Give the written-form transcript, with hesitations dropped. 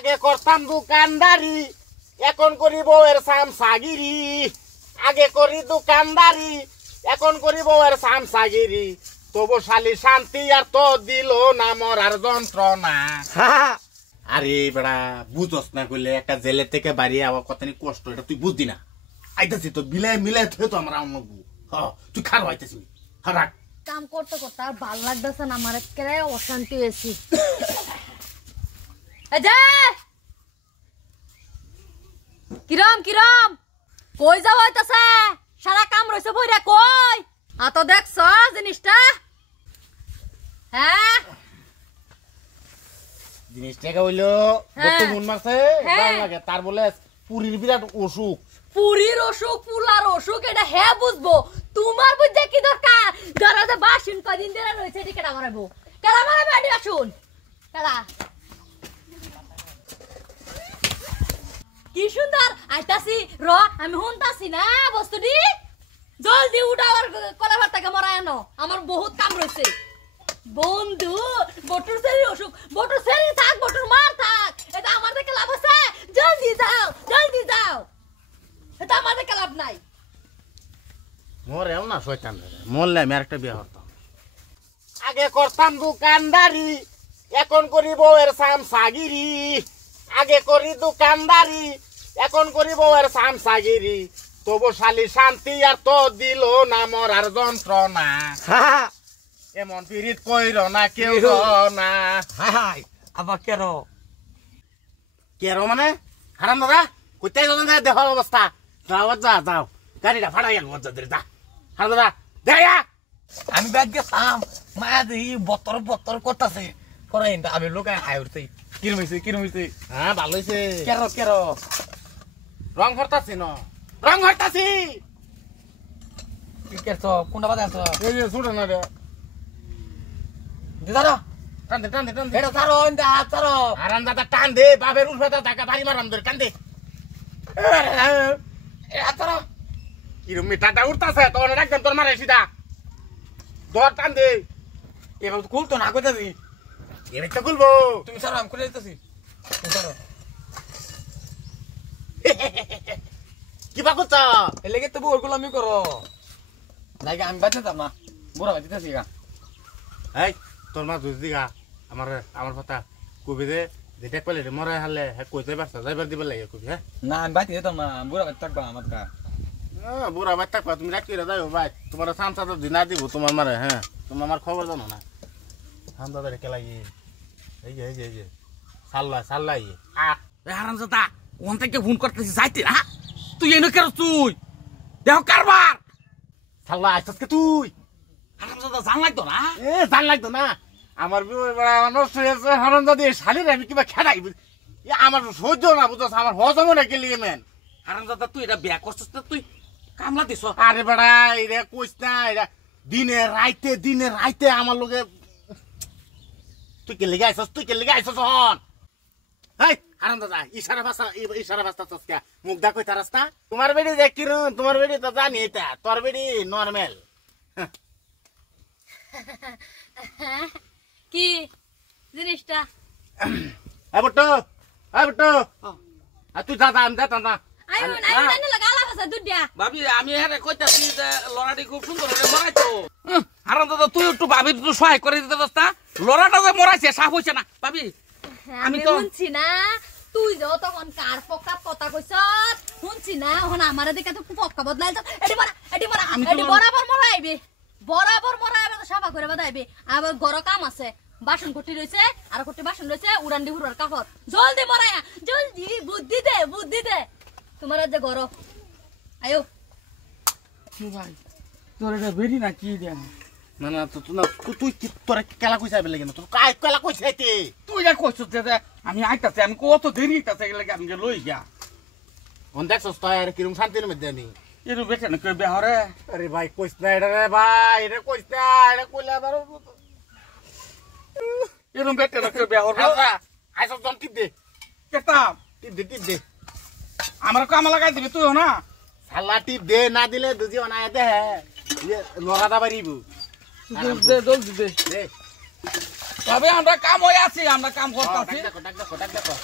আগে করতাম দোকানদারি এখন করি বউয়ের সামসাগিরি আগে করি দোকানদারি এখন করি বউয়ের সামসাগিরি তবু শালি শান্তি আর তো দিল না মরার যন্ত্রণা আরে বেড়া বুঝস না কইলে একটা জেলের থেকে বাড়ি আবার কতনি কষ্ট এটা তুই বুঝদি না আইতাছি তো বিলাই মিলাই থে তো আমরা অন্য তুই খার হইতেছি হারাক কাম করতে করতে আর ভাল লাগতেছে না আমার একেবারে অশান্তি হয়েছি কিরম কিরম কই যাও হইতাছে সারা কাম রইছে বইরা কই আ তো দেখছ জিনিসটা হ্যাঁ জিনিসটাকে হইলো কত মন মারছে ভালো লাগে তার বলে পুরীর বিরাট অসুখ পুরীর অসুখ পুলার অসুখ এটা হ্যাঁ বুঝবো তোমার বুঝতে কি দরকার দরজা বাসিন কদিন ধরে রয়েছে এটি কেডা মারাবো এটি আসুন কেডা কি সুন্দর আইতাছি র আমি হুনতাছি না বস্তুটি জলদি উঠাওয়ার কলাভারটাকে মরায় আনো আমার বহুত কাম রয়েছে বন্ধু বটুর সেরি অসুখ বটুর সেরি থাক বটুর মার থাক এটা আমার দেখে লাভ আছে জলদি যাও এটা আমার দেখে লাভ নাই মরেও না শয়তান মরলে আমি আরেকটা বিয়ে করতাম আগে করতাম দোকানদারি এখন করি বউয়ের সামসাগিরি আগে করি দোকানদারি এখন করি বউয়ের সামসাগিরি তবু শালি শান্তি আর তো দিল না মরার যন্ত্রণা এমন পিরিত কইর না কেউ না হাই আবার কেরো মানে হারাম দাদা কোথায় দেখার অবস্থা যাও যাও গাড়িটা ভাড়া গেল যা হারাম দাদা দেখা আমি ব্যাগ গেলাম মায়া দেখি বতর বতর করতেছে করাই আমি লোকায় হাই উঠতে কিরম হয়েছে হ্যাঁ ভালো হয়েছে কেরো রং হরতাছি রং হরতাছি কি করছ কোনটা বাজে আছো এই যে শুনে না রে দিদারো টান দে এটা ছাড়ো ইন্দা ছাড়ো আরাম দাদা টান দে বাবের উল্ফাটা টাকা বাড়ি মারাম ধরে টান দে ছাড়ো কিরম মিটাটা উঠতাছে তোর একদম তোর মারে সিধা ধর টান দে এবার খুলতো না কইতাছি এবার তো খুলবো তুমি ছাড়ো আমি খুলে দিতেছি ছাড়ো কিবা করছ এর লেগে তো ওরগুলো আমি করো লাগে আমি বাঁচতে না বুড়া বাঁচতেছি গা এই তোর মা জুজ দিগা আমার কথা কবি দে যেটা পেলে মরে হালে কইতে পারছ যাইবার দিবে লাগে কবি হ্যাঁ না আমি বাঁচতে যেতাম না বুড়া বাঁচতে থাকবা আমার গা বুড়া বাচ্চা থাকবা তুমি রাখি যাইও ভাই তোমার সামসা তো দিনা দিব তোমার মারে হ্যাঁ তুমি আমার খবর জানো না ঠান্ডা ধরে কেলাই এই যে সাল্লা হারাম দাদা ওখান থেকে ফোন করতেছি যাইতে না তুই এনে কেন তুই দেখো কারবার সাল্লা আইসস কে তুই হারাম দাদা জান লাগতো না জান লাগতো না আমার নষ্ট হয়েছে হারাম দাদি শালির আমি কিবা খেলাই আমার সহ্য না বুঝছ আমার হজম না গেলি মেন হারাম দাদা তুই এটা বিয়া করছিস না তুই কামলা দিছ আরে বেড়া এরা কইস না এরা দিনে রাইতে আমার লোকে তুই কে লেগে আইসস হন হেই হারাম দাদা ইশারা ভাষা চসকা মুখ দা কইতা রাস্তা তোমার বেড়ি দেখ কিরম তোমার বেড়ি তো জানি এটা তোর বেড়ি নরমাল কি জিনিসটা বট্টো তুই যা আমি যাতাম না আমি লাগা আলাপ আছে দুধ দিয়া ভাবি আমি হেরে কইতাছি যে লড়াটি খুব সুন্দর হলে মরাইতো হারাম দাদা তুই একটু ভাবি একটু সহায় করে দিতে দোস্তা লড়াটা যে মরাইছে সাফ হইছে না ভাবি আমি তো শুনছি না তুই যে তখন কার পক্কা কথা কইছ শুনছি না এখন আমারে দেখে তো পক্কা বদলাই যা এটি বরাবর মরাইবে তো সাফা করে বাদাইবে আবার গর কাম আছে বাসন কুটি রইছে আর কুটি বাসন রইছে উড়ান দি হুড়ার কাপড় জলদি মরায়া জলদি বুদ্ধি দে তোমার যে গর আয়ো ভাই তোর এটা বেরি না কি দেন না তুই কি তোরা কেলা কইছ আইবে লাগে না তুই কাই কেলা কইছ আইতে তুই যা কইছ যে আমি আইতাছি আমি কত দেরি হইতাছে লাগে আমি লই গিয়া অন দেখছস তো আর কিরম শান্তির মধ্যে আমি এরু বেটা না কই বেহরে আরে ভাই কইছ না এটা রে ভাই এটা কইছ না এটা কইলা আবার এরু বেটা না কই বেহরে আইসব জন টিপ দে কেতা টিপ দে আমার কাম লাগাই দিবি তুই না সালা টিপ দে না দিলে দুজি অনায় দে লড়াটা বাড়িব দে দে তবে আমরা কাম হয়ে আছি আমরা কাম করতেছি ডাক দেখো